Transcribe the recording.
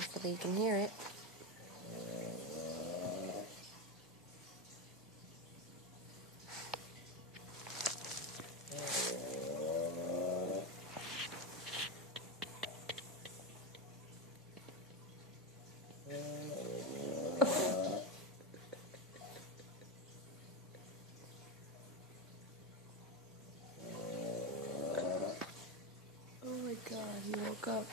Hopefully you can hear it. Oh my God, he woke up.